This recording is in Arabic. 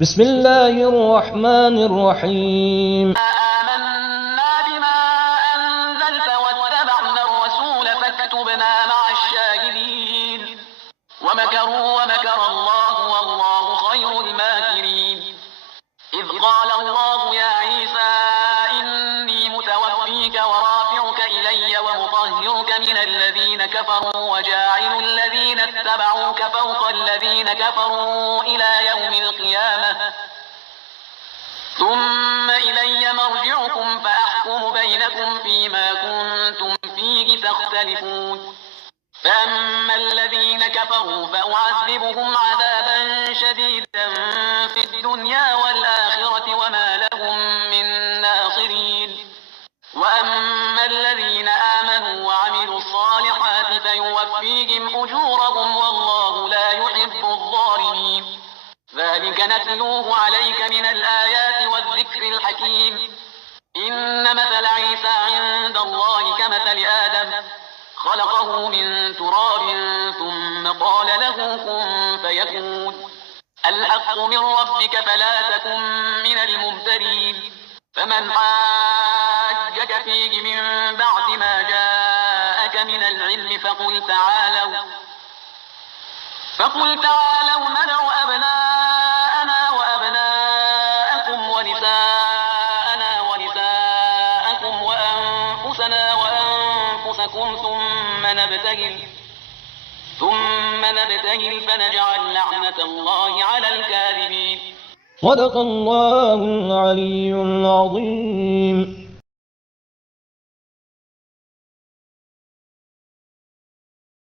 بسم الله الرحمن الرحيم. آمنا بما أنزلت واتبعنا الرسول فاكتبنا مع الشاهدين ومكروا ومكر الله والله خير الماكرين. إذ قال الله يا عيسى إني متوفيك ورافعك إلي ومطهرك من الذين كفروا وجاعل الذين اتبعوك فوق الذين كفروا إلى يوم القيامة ثم إلي مرجعكم فأحكم بينكم فيما كنتم فيه تختلفون. فأما الذين كفروا فأعذبهم عذابا شديدا في الدنيا والآخرة وما لهم من ناصرين. وأما الذين آمنوا وعملوا الصالحات فيوفيهم أجورهم والله لا يحب الظالمين. ذلك نتلوه عليك من الآيات والذكر الحكيم. إن مثل عيسى عند الله كمثل آدم خلقه من تراب ثم قال له كن فيكون. الحق من ربك فلا تكن من الممترين. فمن حاجك فيه من بعد ما جاءك من العلم فقل تعالوا ندع أبناءنا وأبناءكم ونساءنا ونساءكم وأنفسنا وأنفسكم ثم نبتهل فنجعل لعنة الله على الكاذبين. صدق الله العلي العظيم.